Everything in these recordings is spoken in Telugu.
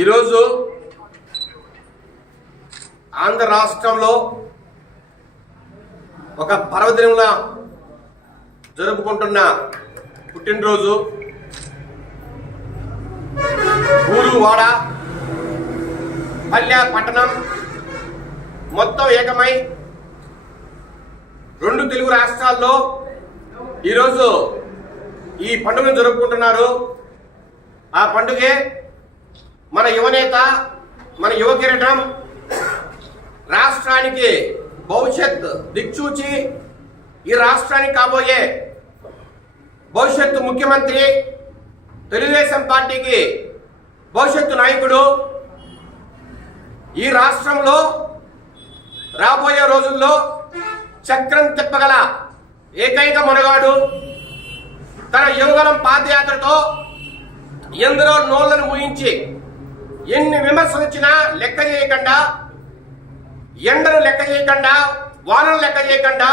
ఈరోజు ఆంధ్ర రాష్ట్రంలో ఒక పర్వదినంలా జరుపుకుంటున్న పుట్టినరోజు ఊరు వాడ పల్లె పట్టణం మొత్తం ఏకమై రెండు తెలుగు రాష్ట్రాల్లో ఈరోజు ఈ పండుగను జరుపుకుంటున్నారు. ఆ పండుగే మన యువనేత మన యువ కిరీటం రాష్ట్రానికి భవిష్యత్ దిక్చూచి ఈ రాష్ట్రానికి కాబోయే భవిష్యత్తు ముఖ్యమంత్రి తెలుగుదేశం పార్టీకి భవిష్యత్తు నాయకుడు. ఈ రాష్ట్రంలో రాబోయే రోజుల్లో చక్రం తిప్పగల ఏకైక మనగాడు తన యువగలం పాదయాత్రతో ఎందరో నోళ్ళను ఊహించి ఎన్ని విమర్శలు వచ్చినా లెక్క చేయకుండా ఎండను లెక్క చేయకుండా వానను లెక్క చేయకుండా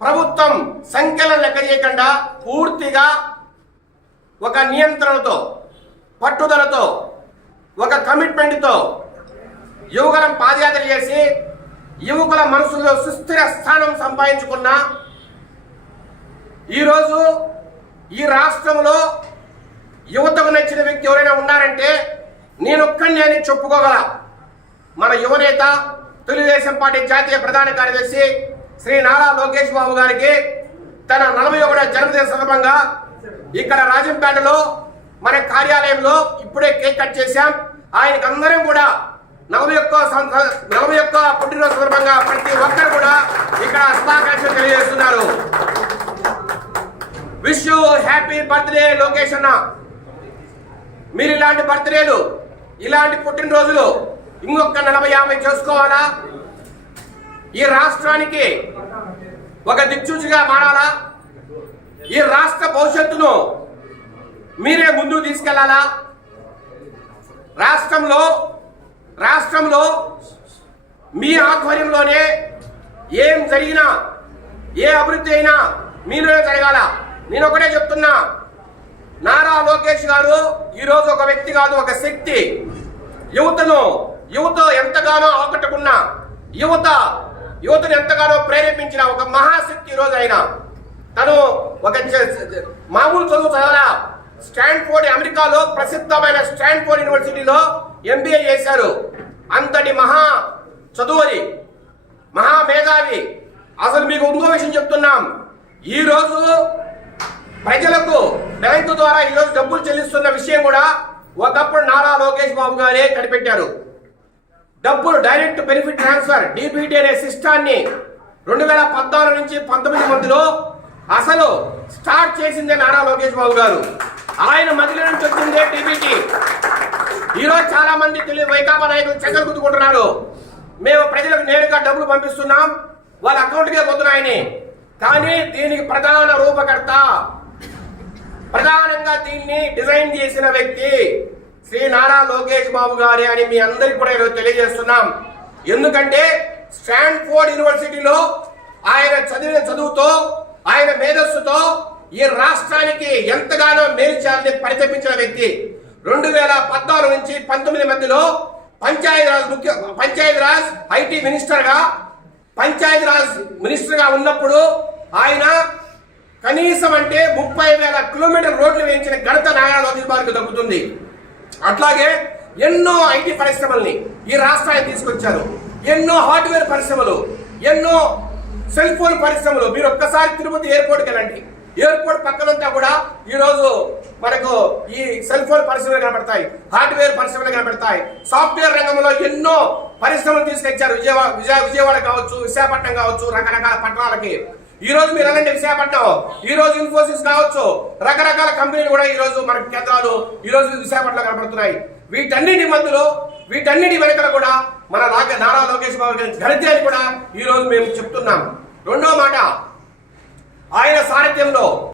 ప్రభుత్వం సంఖ్యలను లెక్క చేయకుండా పూర్తిగా ఒక నియంత్రణతో పట్టుదలతో ఒక కమిట్మెంట్తో యువకులం పాదయాత్ర చేసి యువకుల మనసులో సుస్థిర స్థానం సంపాదించుకున్న ఈరోజు ఈ రాష్ట్రంలో యువతకు నచ్చిన వ్యక్తి ఎవరైనా ఉన్నారంటే నేను చెప్పుకోగల మన యువనేత తెలుగుదేశం పార్టీ జాతీయ ప్రధాన కార్యదర్శి శ్రీ నారా లోకేష్ బాబు గారికి తన నలభై ఒకటో జన్మదిన సందర్భంగా ఇక్కడ రాజంపేటలో మన కార్యాలయంలో ఇప్పుడే కేక్ కట్ చేశాం. ఆయనకు అందరం కూడా నలభై ఒక్క నలభై ఒక్క పుట్టినరోజు సందర్భంగా ప్రతి ఒక్కరు కూడా ఇక్కడ శుభాకాంక్షలు తెలియజేస్తున్నారు. Wish you happy birthday Lokesh అన్న. మీరు ఇలాంటి బర్త్డేలు ఇలాంటి పుట్టినరోజులు ఇంకొక నలభై యాభై చేసుకోవాలా? ఈ రాష్ట్రానికి ఒక దిక్చూచిగా మారాలా? ఈ రాష్ట్ర భవిష్యత్తును మీరే ముందుకు తీసుకెళ్ళాలా? రాష్ట్రంలో రాష్ట్రంలో మీ ఆధ్వర్యంలోనే ఏం జరిగినా ఏ అభివృద్ధి అయినా మీలోనే జరగాల. నేను ఒకటే చెప్తున్నా నారా లోకేష్ గారు ఈరోజు ఒక వ్యక్తి కాదు ఒక శక్తి. యువతను యువత ఎంతగానో ఆకట్టుకున్న యువత యువతను ఎంతగానో ప్రేరేపించిన ఒక మహాశక్తి ఈరోజు ఆయన. తను ఒక మామూలు చదువు చదవరా స్టాన్ఫోర్డ్ అమెరికాలో ప్రసిద్ధమైన స్టాన్ఫోర్డ్ యూనివర్సిటీలో ఎంబీఏ చేశారు. అంతటి మహా చదువుని మహా మేధావి. అసలు మీకు ఇంకో విషయం చెప్తున్నాం. ఈరోజు బ్యాంకు ద్వారా ఈరోజు డబ్బులు చెల్లిస్తున్న విషయం కూడా ఒకప్పుడు నారా లోకేష్ బాబు గారే కనిపెట్టారు. డబ్బులు డైరెక్ట్ బెనిఫిట్ ట్రాన్స్ఫర్ డిబిటీ అనే సిస్టాన్ని రెండు వేల పద్నాలుగు నుంచి పంతొమ్మిది మధ్యలో అసలు స్టార్ట్ చేసిందే నారా లోకేష్ బాబు గారు. ఆయన మధ్యలో నుంచి వచ్చిందే డిబిటీ. ఈరోజు చాలా మంది తెలియదు వైకాపా నాయకులు చెక్కలు గుద్దుకుంటున్నారు మేము ప్రజలకు నేరుగా డబ్బులు పంపిస్తున్నాం వాళ్ళ అకౌంట్కే పోతున్నాయని. కానీ దీనికి ప్రధాన రూపకర్త ప్రధానంగా దీన్ని డిజైన్ చేసిన వ్యక్తి శ్రీ నారా లోకేష్ బాబు గారే అని మీ అందరికి కూడా ఈరోజు తెలియజేస్తున్నాం. ఎందుకంటే స్టాన్ఫోర్డ్ యూనివర్సిటీలో ఆయన చదివిన చదువుతో ఆయన మేధస్సుతో ఈ రాష్ట్రానికి ఎంతగానో మేలు చేయాలని పరితపించిన వ్యక్తి. రెండు వేల పద్నాలుగు నుంచి పంతొమ్మిది మధ్యలో పంచాయతీరాజ్ ముఖ్య పంచాయతీరాజ్ ఐటీ మినిస్టర్గా పంచాయతీరాజ్ మినిస్టర్గా ఉన్నప్పుడు ఆయన కనీసం అంటే ముప్పై వేల కిలోమీటర్ రోడ్లు వేయించిన ఘనత నారా లోకేష్ బాబుకి దక్కుతుంది. అట్లాగే ఎన్నో ఐటీ పరిశ్రమల్ని ఈ రాష్ట్రానికి తీసుకొచ్చారు. ఎన్నో హార్డ్వేర్ పరిశ్రమలు ఎన్నో సెల్ ఫోన్ పరిశ్రమలు. మీరు ఒక్కసారి తిరుపతి ఎయిర్పోర్ట్కి వెళ్ళండి. ఎయిర్పోర్ట్ పక్కనంతా కూడా ఈరోజు మనకు ఈ సెల్ ఫోన్ పరిశ్రమలు కనబడతాయి హార్డ్వేర్ పరిశ్రమలు కనబడతాయి సాఫ్ట్వేర్ రంగంలో ఎన్నో పరిశ్రమలు తీసుకొచ్చారు. విజయవాడ విజయ విజయవాడ కావచ్చు విశాఖపట్నం కావచ్చు రకరకాల పట్టణాలకి. ఈ రోజు మీరు అలాంటి విశాఖపట్నం? ఈ రోజు ఇన్ఫోసిస్ కావచ్చు. రకరకాల కంపెనీలు కూడా ఈ రోజు మనకి కేంద్రాలు ఈ రోజు విశాఖపట్నంలో కనబడుతున్నాయి వీటన్నిటి మధ్యలో వీటన్నిటి వెనకల కూడా మన రాక నారా లోకేష్ బాబు గారి అని కూడా ఈ రోజు మేము చెప్తున్నాం. రెండో మాట ఆయన సారథ్యంలో